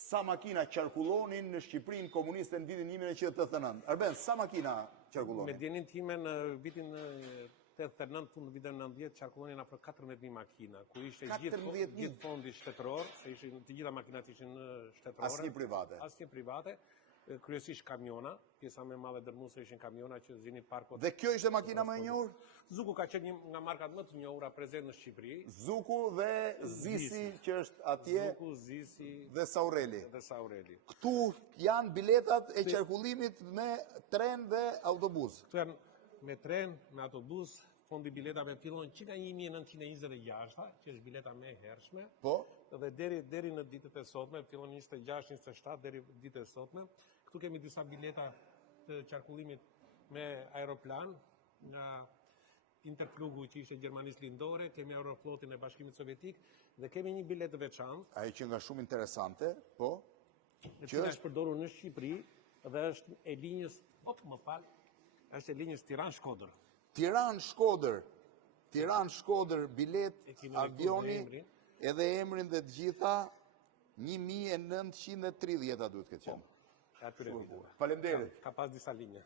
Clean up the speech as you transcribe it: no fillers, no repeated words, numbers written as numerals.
sa makina qarkullonin në Shqipërinë komuniste në vitin 1989. Arben, sa makina qarkullonin? Me djenin time në vitin 89, fund në vitin 90, qarkullonin afro 14.000 makina, ku ishte gjithë fondi shtetëror, se ishin të gjitha makinat ishin shtetërore. Asnjë private. Asnjë private. Kryesisht kamiona, pjesa më e madhe dërmuese ishin kamiona që zinin parkot. Dhe kjo ishte makina më e njohur? Zuku ka qenë një nga markat më të njohura prezent në Shqipëri. Zuku dhe Zisi që është atje. Zuku, Zisi dhe Saureli. Këtu janë biletat e qarkullimit me tren dhe autobus. Këtu janë me tren, me autobus. Fondi biletave fillon që nga 1926, që është bileta me hershme. Po? Dhe deri në ditët e sotme, fillon 26-27, deri ditët e sotme. Këtu kemi disa bileta të qarkullimit me aeroplan, nga Interflugu që ishte Gjermanisë Lindore, kemi Aeroflotin e Bashkimit Sovjetik, dhe kemi një bilet të veçantë. Ajo që nga shumë interesante, po? Që është përdorur në Shqipëri, dhe është e linjës, është e linjës Tiranë-Shkodër. Tiranë-Shkodër, bilet, avioni, edhe emrin dhe të gjitha, 1930 duhet këtë qenë. Faleminderit. Faleminderit. Ka pas disa linje.